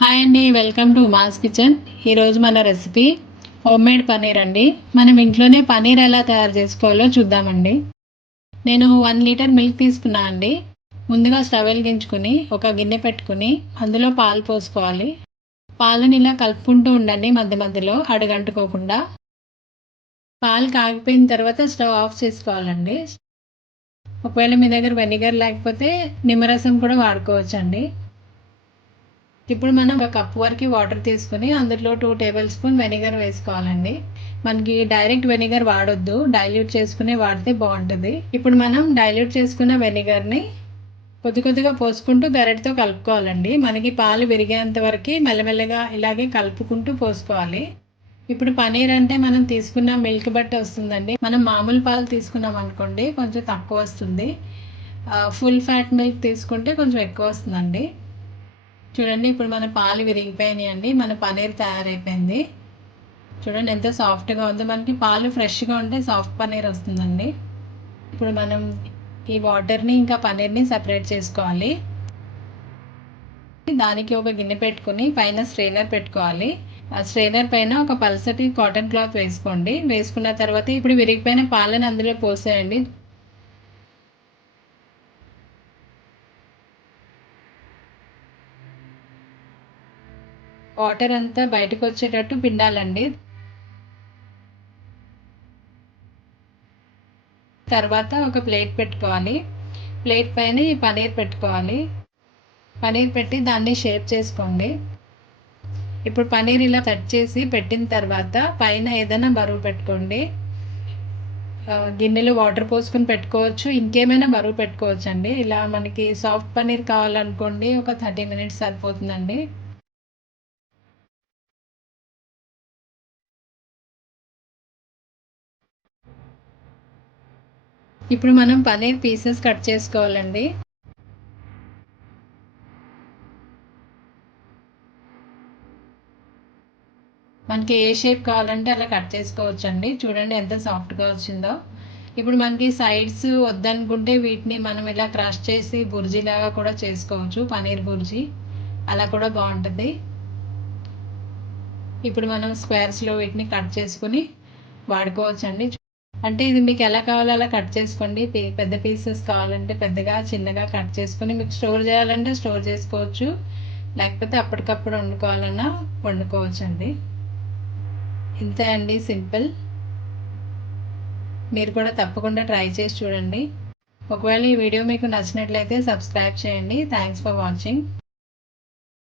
Hi అండి welcome to mass kitchen. ఈరోజు మన రెసిపీ హోమ్ మేడ్ పనీర్ అండి. మనం ఇంట్లోనే పనీర్ ఎలా తయారు చేసుకోవాలో చూద్దామండి. నేను వన్ లీటర్ మిల్క్ తీసుకున్నా అండి. ముందుగా స్టవ్ వెలిగించుకుని ఒక గిన్నె పెట్టుకుని అందులో పాలు పోసుకోవాలి. పాలను ఇలా కలుపుకుంటూ ఉండండి మధ్య మధ్యలో అడుగంటుకోకుండా. పాలు కాగిపోయిన తర్వాత స్టవ్ ఆఫ్ చేసుకోవాలండి. ఒకవేళ మీ దగ్గర వెనిగర్ లేకపోతే నిమ్మరసం కూడా వాడుకోవచ్చండి. ఇప్పుడు మనం ఒక కప్ వరకు వాటర్ తీసుకుని అందులో టూ టేబుల్ స్పూన్ వెనిగర్ వేసుకోవాలండి. మనకి డైరెక్ట్ వెనిగర్ వాడొద్దు. డైల్యూట్ చేసుకునే వాడితే బాగుంటుంది. ఇప్పుడు మనం డైల్యూట్ చేసుకున్న వెనిగర్ని కొద్ది కొద్దిగా పోసుకుంటూ గరెటతో కలుపుకోవాలండి. మనకి పాలు విరిగేంత వరకు మెల్లమెల్లగా ఇలాగే కలుపుకుంటూ పోసుకోవాలి. ఇప్పుడు పనీర్ అంటే మనం తీసుకున్న మిల్క్ బట్టి వస్తుందండి. మనం మామూలు పాలు తీసుకున్నాం అనుకోండి కొంచెం తక్కువ వస్తుంది. ఫుల్ ఫ్యాట్ మిల్క్ తీసుకుంటే కొంచెం ఎక్కువ వస్తుందండి. చూడండి ఇప్పుడు మన పాలు విరిగిపోయినాయి అండి మన పనీర్ తయారైపోయింది. చూడండి ఎంత సాఫ్ట్గా ఉందో. మనకి పాలు ఫ్రెష్గా ఉంటే సాఫ్ట్ పనీర్ వస్తుందండి. ఇప్పుడు మనం ఈ వాటర్ని ఇంకా పనీర్ని సపరేట్ చేసుకోవాలి. దానికి ఒక గిన్నె పెట్టుకుని పైన స్ట్రెయినర్ పెట్టుకోవాలి. ఆ స్ట్రైనర్ పైన ఒక పల్సటి కాటన్ క్లాత్ వేసుకోండి. వేసుకున్న తర్వాత ఇప్పుడు విరిగిపోయిన పాలను అందులో పోసేయండి. వాటర్ అంతా బయటకు వచ్చేటట్టు పిండాలండి. తర్వాత ఒక ప్లేట్ పెట్టుకోవాలి. ప్లేట్ పైన ఈ పనీర్ పెట్టుకోవాలి. పనీర్ పెట్టి దాన్ని షేప్ చేసుకోండి. ఇప్పుడు పనీర్ ఇలా కట్ చేసి పెట్టిన తర్వాత పైన ఏదైనా బరువు పెట్టుకోండి. గిన్నెలో వాటర్ పోసుకొని పెట్టుకోవచ్చు. ఇంకేమైనా బరువు పెట్టుకోవచ్చు అండి ఇలా మనకి సాఫ్ట్ పనీర్ కావాలనుకోండి ఒక థర్టీ మినిట్స్ సరిపోతుందండి. ఇప్పుడు మనం పన్నీర్ పీసెస్ కట్ చేసుకోవాలండి. మనకి ఏ షేప్ కావాలంటే అలా కట్ చేసుకోవచ్చండి. చూడండి ఎంత సాఫ్ట్గా వచ్చిందో. ఇప్పుడు మనకి సైడ్స్ వద్దనుకుంటే వీటిని మనం ఇలా క్రష్ చేసి బుర్జీలాగా కూడా చేసుకోవచ్చు. పనీర్ బుర్జీ అలా కూడా బాగుంటుంది. ఇప్పుడు మనం స్క్వేర్స్లో వీటిని కట్ చేసుకుని వాడుకోవచ్చండి. అంటే ఇది మీకు ఎలా కావాలో అలా కట్ చేసుకోండి. పెద్ద పీసెస్ కావాలంటే పెద్దగా చిన్నగా కట్ చేసుకొని మీకు స్టోర్ చేయాలంటే స్టోర్ చేసుకోవచ్చు. లేకపోతే అప్పటికప్పుడు వండుకోవాలన్నా వండుకోవచ్చు అండి ఇంతే అండి సింపుల్. మీరు కూడా తప్పకుండా ట్రై చేసి చూడండి. ఒకవేళ ఈ వీడియో మీకు నచ్చినట్లయితే సబ్స్క్రైబ్ చేయండి. Thanks for watching.